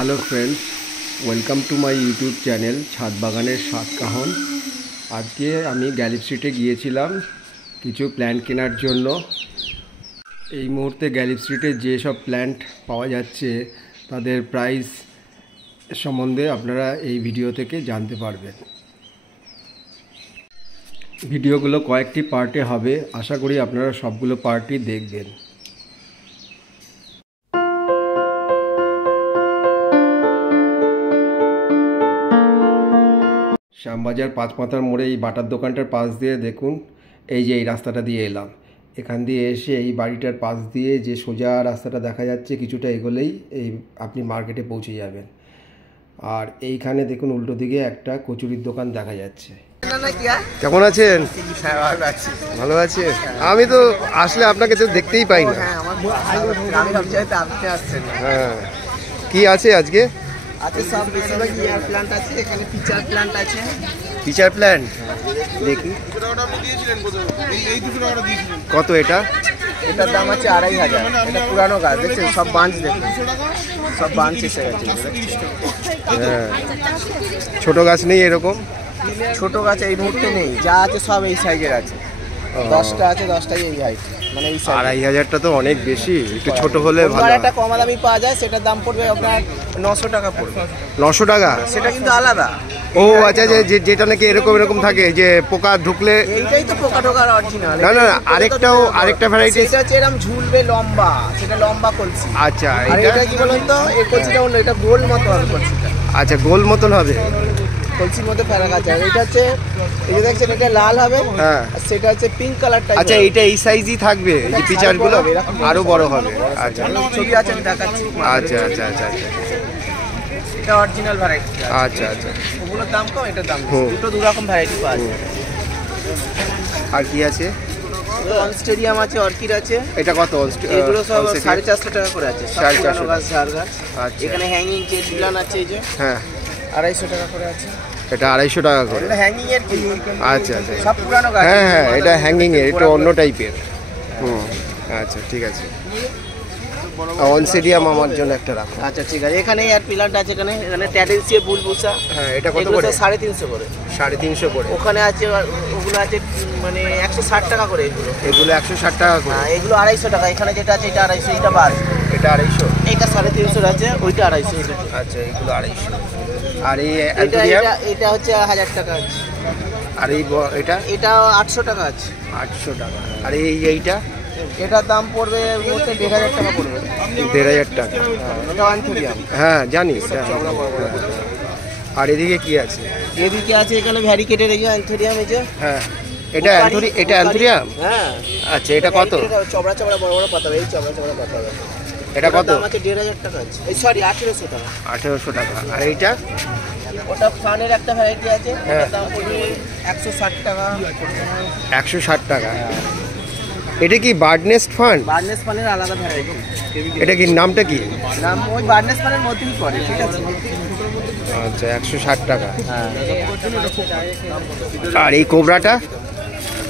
Hello friends, welcome to my YouTube channel ছাদ বাগানের সাতকাহন। আজকে আমি গ্যালিপ স্ট্রিটে গিয়েছিলাম কিছু প্ল্যান্ট কেনার জন্য। এই মুহূর্তে গ্যালিপ স্ট্রিটে যেসব প্ল্যান্ট পাওয়া যাচ্ছে তাদের প্রাইস সম্বন্ধে আপনারা এই ভিডিও থেকে জানতে পারবেন। ভিডিওগুলো কয়েকটি পার্টে হবে, আশা করি আপনারা সবগুলো পার্টই দেখবেন। শ্যামবাজার পাঁচমাথার মোড়ে এই বাটার দোকানটার পাশ দিয়ে দেখুন, এই যে এই রাস্তাটা দিয়ে এলাম, এখান দিয়ে এসে এই বাড়িটার পাশ দিয়ে যে সোজা রাস্তাটা দেখা যাচ্ছে কিছুটা এগোলেই এই আপনি মার্কেটে পৌঁছে যাবেন। আর এইখানে দেখুন উল্টো দিকে একটা কচুরির দোকান দেখা যাচ্ছে। কেমন আছেন? ভালো আছে। আমি তো আসলে আপনাকে তো দেখতেই পাই না। হ্যাঁ, কি আছে আজকে? আছে সব বেশিরভাগ ইয়ার প্ল্যান্ট আছে, এখানে পিচার প্ল্যান্ট আছে। পিচার প্ল্যান্ট দেখি কত? এটা এটার দাম আছে 2500। এটা পুরানো গাছ, দেখছেন সব বাঞ্চ, দেখুন সব বাঞ্চ এসে গেছে। হ্যাঁ, ছোট গাছ নেই এরকম? ছোট গাছ এই মুহূর্তে নেই, যা আছে সব এই সাইজের আছে। 10টা আছে, 10টাই এই হাইট, মানে এই সাইজ। 2500টা তো অনেক বেশি, একটু ছোট হলে ভালো। আর একটা কম দামি পাওয়া যায়, সেটার দাম পড়বে আপনার 900 টাকা পড়বে। 900 টাকা? সেটা কিন্তু আলাদা। ও আচ্ছা, যেটা নাকি এরকম থাকে যে পোকা ঢুকলে। এইটাই তো পোকা ঢোকার অরিজিনাল। না, আরেকটা ভ্যারাইটি। সেটা হচ্ছে এরকম ঝুলবে লম্বা, সেটা লম্বা কলসি। আচ্ছা, এটা কি বলুন তো, এই কলসিটা অন্য, এটা গোল মতো হবে কলসিটা। আচ্ছা, গোল মতন হবে, কলসির মধ্যে ফেরা গাছ। এটা হচ্ছে, এই যে দেখছেন, এটা লাল হবে। হ্যাঁ, সেটা হচ্ছে পিঙ্ক কালার টাইপ। আচ্ছা, এটা এই সাইজই থাকবে, এই পিচারগুলো আরো বড় হবে? আচ্ছা, ছবি আছে, আমি দেখাচ্ছি। আচ্ছা আচ্ছা আচ্ছা আচ্ছা, এটা অরিজিনাল ভ্যারাইটি। আচ্ছা আচ্ছা, ওগুলোর দাম কম, এটার দাম কম। দুটো দু রকম ভ্যারাইটি পাওয়া যায়। আর কি আছে? অনস্টেডিয়াম আছে, অর্কিড আছে। এটা কত? এগুলো সব 450 টাকা করে আছে। 450 গাছ, ঝাড় গাছ। আচ্ছা, এখানে হ্যাঙ্গিং কেটলান আছে, এই যে। হ্যাঁ, 250 টাকা করে আছে। এটা 250 টাকা করে? এটা হ্যাঙ্গিং এর কি? আচ্ছা আচ্ছা, সব পুরানো গাছ। হ্যাঁ, এটা হ্যাঙ্গিং এর, এটা অন্য টাইপের। আচ্ছা, ঠিক আছে। অনসিডিয়াম আমার জন্য একটা রাখো। আচ্ছা, ঠিক আছে। এখানে এয়ার প্ল্যান্ট আছে, এখানে ট্যাডেন্সিয়া বুলবুসা। হ্যাঁ, এটা কত করে? 350 করে। 350 করে? ওখানে আছে, ওগুলো আছে মানে 160 টাকা করে। এগুলো 160 টাকা করে? হ্যাঁ, এগুলো 250 টাকা। এখানে যেটা আছে এটা 250, এটা বাদ। এটা 250? এটা 350 আছে, ওইটা 250। আচ্ছা, এগুলো 250। আর এই এটা হচ্ছে 1000 টাকা আছে। আর এটা 800 টাকা আছে। 800 টাকা। আর এইটা? এটার দাম পড়বে 1500 টাকা পড়বে। 1500 টাকা? এটা অ্যান্থোরিয়াম। হ্যাঁ, জানি। আর এদিকে কি আছে? এদিকে আছে এখানে ভ্যারিকেটের, এই যে অ্যান্থোরিয়াম, এই যে। হ্যাঁ, এটা অ্যান্থোরিয়াম? হ্যাঁ। আচ্ছা, এটা কত? চবড়া চবড়া বড় বড় পাতা, এই চবড়া চবড়া পাতা। এটা কত? দাম আছে 1500 টাকা আছে। এই সরি, 1800 টাকা। 1800 টাকা। আর এইটা? ওটা ফানের একটা ভ্যারাইটি আছে, এটার দাম পড়বে 160 টাকা। 160 টাকা? এটা কি বার্ডনেস্ট ফান? বার্ডনেস ফানের আলাদা ভ্যারাইটি। এটা কি, নামটা কি? নাম ওই বার্ডনেস ফানের মধ্যেই পড়ে, ঠিক আছে। আচ্ছা, 160 টাকা। হ্যাঁ। আর এই কোবরাটা?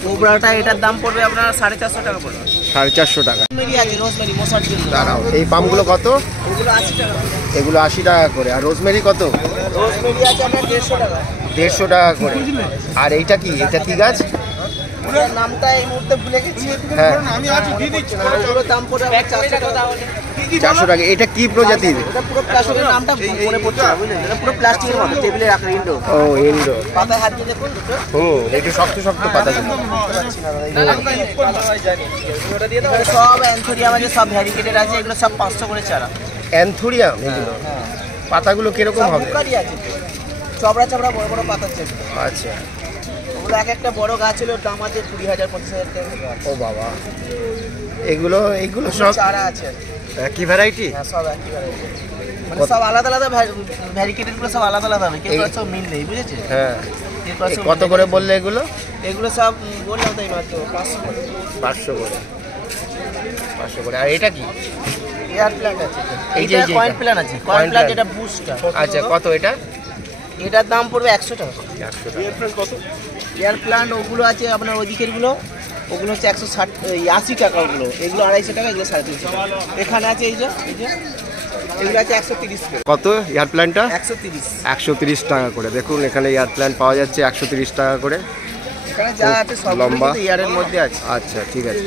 কোবরাটা এটার দাম পড়বে আপনার 450 টাকা পড়বে। 450 টাকা? রোজমেরি আছে, রোজমেরি মশার জন্য। দাঁড়াও, এই পামগুলো কত? ওগুলো 80 টাকা। এগুলো 80 টাকা করে। আর রোজমেরি কত? রোজমেরি আছে আপনার 150 টাকা। 150 টাকা করে। আর এইটা কি গাছ? ওটার নামটা এই মুহূর্তে ভুলে গেছি। হ্যাঁ, ওগুলোর দাম পড়বে 400 টাকা। 400 টাকা। এটা কি প্রজাতির? এটা পুরো প্লাস্টিকের, নামটা মনে পড়ছে না, বুঝলেন? এটা পুরো প্লাস্টিকের মতো, টেবিলে রাখা ইন্ডো। ও, ইন্ডো। পাতায় হাত দিয়ে দেখুন দুটো। একটু শক্ত শক্ত পাতা। সব অ্যান্থোরিয়াম আছে, সব ভ্যারিকেটেড আছে, এগুলো সব 500 করে চারা। অ্যান্থোরিয়াম এগুলো? পাতাগুলো কিরকম হবে? আছে, চবড়া চবড়া বড় বড় পাতা আছে। আচ্ছা, ওগুলো একটা বড় গাছ ছিল, দাম আছে 20,000-25,000 টাকা। ও বাবা, এগুলো সব চারা আছে। কি ভ্যারাইটি? হ্যাঁ, সব একই ভ্যারাইটি, মানে সব আলাদা আলাদা ভ্যারিকেটেড গুলো সব আলাদা আলাদা হবে, কিন্তু সব মিল নেই, বুঝেছেন? হ্যাঁ। কত করে বললে এগুলো? এগুলো সব বললাম তাই মাত্র 500 করে। 500 করে? 500 করে। আর এটা কি? এয়ার প্ল্যান্ট আছে, এই যে কয়েন প্ল্যান্ট আছে, কয়েন প্ল্যান্ট, এটা বুস্টটা। আচ্ছা, কত এটা? এটার দাম পড়বে 100 টাকা। 100 টাকা। এয়ার প্ল্যান্ট কত? এয়ার প্ল্যান্ট ওগুলো আছে আপনার ওইদিকের গুলো, ওগুলো হচ্ছে 180 টাকা। ওগুলো, এগুলো 250 টাকা, এগুলো 350 টাকা। এখানে আছে এই যে এগুলো আছে 130 করে। কত এয়ার প্ল্যান্টটা? 130। 130 টাকা করে। দেখুন এখানে এয়ার প্ল্যান্ট পাওয়া যাচ্ছে 130 টাকা করে। এখানে যা আছে সব লম্বা ইয়ারের মধ্যে আছে। আচ্ছা ঠিক আছে।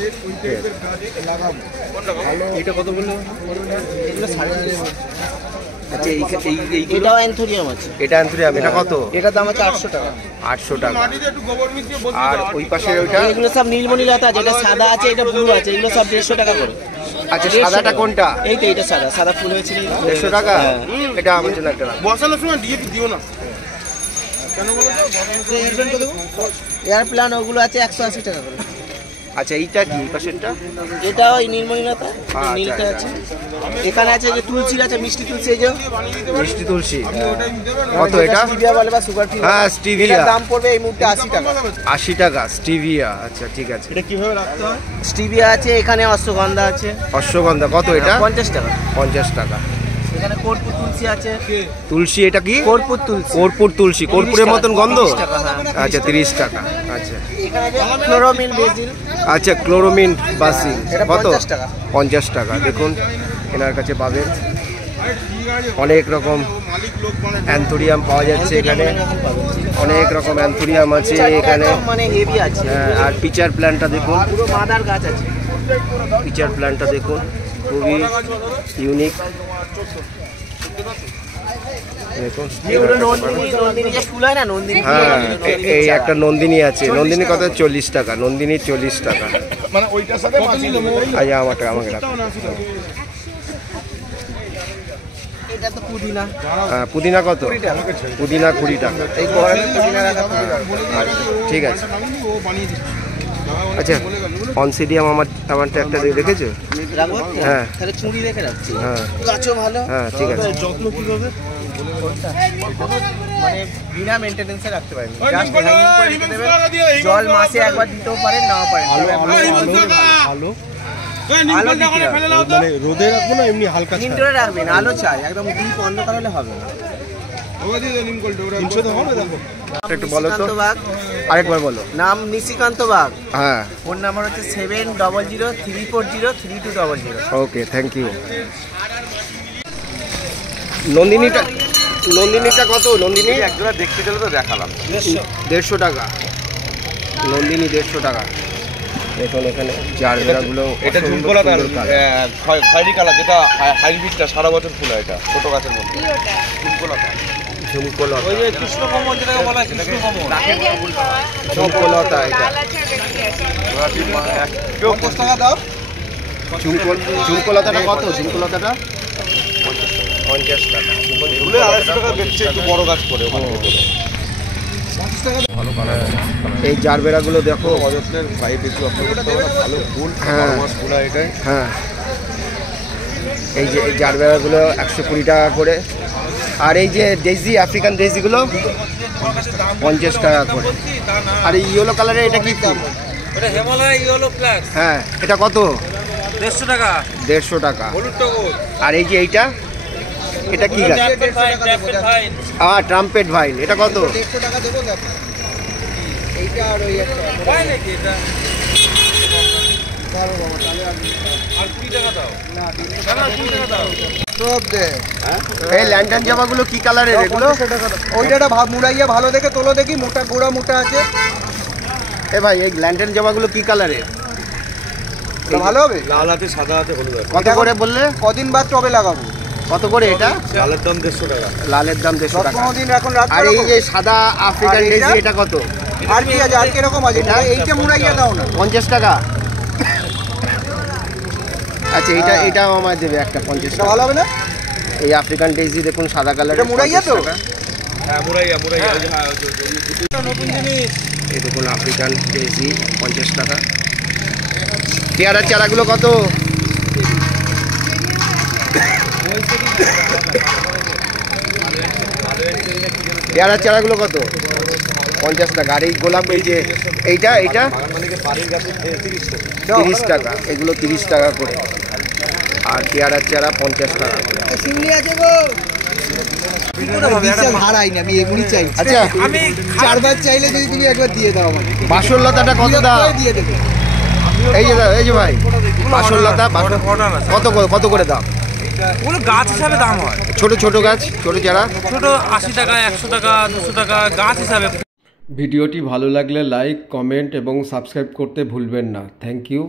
এটা কত বললো? এগুলো 3.5। আচ্ছা এটাও অ্যান্থোরিয়াম আছে। এটা অ্যান্থোরিয়াম, এটা কত? এটার দাম আছে 800 টাকা। 800 টাকা। আর ওই পাশের ওইটা? এগুলো সব নীলমণি লতা আছে, এটা সাদা আছে, এটা ব্লু আছে, এগুলো সব 150 টাকা করে। আচ্ছা সাদাটা কোনটা? এইটা এটা সাদা, সাদা ফুল হয়েছে 150 টাকা। এটা আমার জন্য একটা বসানোর সময় ডিএপি দিও না কেন বলো তো? এয়ার প্ল্যান ওগুলো আছে 180 টাকা করে। আচ্ছা এইটা কি পাশেরটা? এটা ওই নীলমণি লতা, নীলটা আছে। এখানে আছে যে তুলসী আছে, মিষ্টি তুলসী, এই যে মিষ্টি তুলসী। কত এটা? স্টিভিয়া বলে বা সুগার ফ্রি। হ্যাঁ স্টিভিয়া। এটার দাম পড়বে এই মুহূর্তে 80 টাকা। 80 টাকা স্টিভিয়া। আচ্ছা ঠিক আছে। এটা কিভাবে রাখতে হয়? স্টিভিয়া আছে, এখানে অশ্বগন্ধা আছে। অশ্বগন্ধা কত এটা? 50 টাকা। 50 টাকা। এখানে কর্পূর তুলসী আছে। তুলসী এটা কি? কর্পূর তুলসী। কর্পূর তুলসী, কর্পূরের মতন গন্ধ। 30 টাকা, হ্যাঁ। আচ্ছা 30 টাকা। আচ্ছা এখানে যে ক্লোরোমিল বেজিল। আচ্ছা ক্লোরোমিন বাসি এটা কত? 50 টাকা। 50 টাকা। দেখুন এনার কাছে পাবেন অনেক রকম অ্যান্থোরিয়াম পাওয়া যাচ্ছে এখানে। অনেক রকম অ্যান্থোরিয়াম আছে এখানে। মানে হেভি আছে। হ্যাঁ, আর পিচার প্ল্যান্টটা দেখুন। পুরো মাদার গাছ আছে। পিচার প্ল্যান্টটা দেখুন, খুবই ইউনিক। দেখুন এগুলো নন্দিনী যে ফুল হয় না, নন্দিনী ফুল। হ্যাঁ এই একটা নন্দিনী আছে। নন্দিনী কত? 40 টাকা। নন্দিনী 40 টাকা। মানে ওইটার সাথে আচ্ছা আমাকে রাখুন। এটা তো পুদিনা। হ্যাঁ পুদিনা কত? পুদিনা 20 টাকা। এই গরমে পুদিনা রাখা। আচ্ছা ঠিক আছে। আচ্ছা অনসিডিয়াম আমারটা একটা দেখেছো? রাখবো? হ্যাঁ। তাহলে চুড়ি রেখে রাখছি। হ্যাঁ গাছও ভালো। হ্যাঁ ঠিক আছে। যত্ন কিভাবে? মানে বিনা মেইনটেনেন্সে রাখতে পারেন। জাস্ট হ্যাঙ্গিং করে রেখে দেবেন। জল মাসে একবার দিতেও পারেন, নাও পারেন। আলো আলো দিতে হবে। মানে রোদে রাখবো না এমনি হালকা ছায়া? ইনডোরে রাখবেন, আলো চাই, একদম ডিপ অন্ধকার হলে হবে না। 300 তো হবে দেখো। একটু বলো তো, নিশিকান্ত বাগ। আরেকবার বলো। নাম নিশিকান্ত বাগ। হ্যাঁ ফোন নাম্বার হচ্ছে 7003403200। Okay thank you. নন্দিনীটা কত? নন্দিনী একজোড়া দেখতে গেলে তো দেখালাম 150 টাকা। নন্দিনী 150 টাকা। দেখুন এখানে জারবেরাগুলো। এটা ঝুমকোলাটা খয়েরি কালার, যেটা হাইব্রিডটা সারা বছর ফুল হয়, এটা ছোট গাছের মধ্যে ঝুমকোলাটা। ঝুমকোলতা। ওই যে কৃষ্ণকমল যেটাকে বলা হয়, কৃষ্ণকমল। ঝুমকোলতা এটা। 50 টাকা দাও। ঝুমকোলতাটা কত? ঝুমকোলতাটা 50 টাকা। এগুলো 250 টাকা বেচছে, একটু বড় গাছ করে ওখানে। এই জারবেরাগুলো দেখো। অযত্নের ভাই বেশি ভালো ফুল, হ্যাঁ। ফুল হয় এটাই। হ্যাঁ এই যে এই জারবেরাগুলো 120 টাকা করে। আর এই যে ডেজি, আফ্রিকান ডেজিগুলো 50 টাকা করে। আর এই ইয়েলো কালারের এটা কি ফুল? ওটা হিমালয় ইয়েলো প্লাস। হ্যাঁ এটা কত? 150 টাকা। 150 টাকা। হলুদ টগর। আর এই যে এইটা, এটা কি গাছ? Trumpet vine. এটা কত? 150 টাকা দেবো। দেখো এইটা আর ওই একটা হয় নাকি এটা? আর 20 টাকা দাও না, 20 টাকা দাও সব দে। এই ল্যান্টার্ন জামাগুলো কি কালারের এগুলো? ওইটা মুড়াইয়া ভালো দেখে তোলো দেখি, মোটা গোড়া মোটা আছে। এ ভাই এই ল্যান্টার্ন জামাগুলো কি কালারের? ভালো হবে। লাল হাতে, সাদা হাতে, হলুদ হাতে। কত করে বললে? কদিন বাদ টবে লাগাবো। কত করে এটা? লালের দাম 150 টাকা। লালের দাম 150 টাকা। কোনদিন এখন রাখবো। আর এই যে সাদা আফ্রিকান ডেজি, এটা কত? আর কি আছে? আর কিরকম আছে? এইটা মুড়াইয়া দাও না। 50 টাকা। আচ্ছা এটাও আমার দেবে একটা 50 টাকা। ভালো হবে না? এই আফ্রিকান ডেজি দেখুন সাদা কালার। এটা মুড়াইয়া তো? হ্যাঁ মুরাইয়া। নতুন জিনিস। এই দেখুন আফ্রিকান ডেজি 50 টাকা। পেয়ারার চারাগুলো কত? পেয়ারার চারাগুলো কত? 50 টাকা। আর এই গোলাপ, এই যে এইটা 30 টাকা। এগুলো 30 টাকা করে। আর পেয়ারার চারা 50 টাকা করে। সিমলি আছে গো। ভাড়াই না, আমি এমনি চাই। আচ্ছা আমি 4 বার চাইলে যদি তুমি একবার দিয়ে দাও আমাকে। বাসরলতাটা কত দাম? দিয়ে দেবো। এই যে ভাই বাসরলতা কত করে দাম? ওগুলো গাছ হিসাবে দাম হয়। ছোট ছোট গাছ, ছোট চারা ছোট 80 টাকা, 100 টাকা, 200 টাকা গাছ হিসাবে। ভিডিওটি ভালো লাগলে লাইক, কমেন্ট এবং সাবস্ক্রাইব করতে ভুলবেন না। Thank you.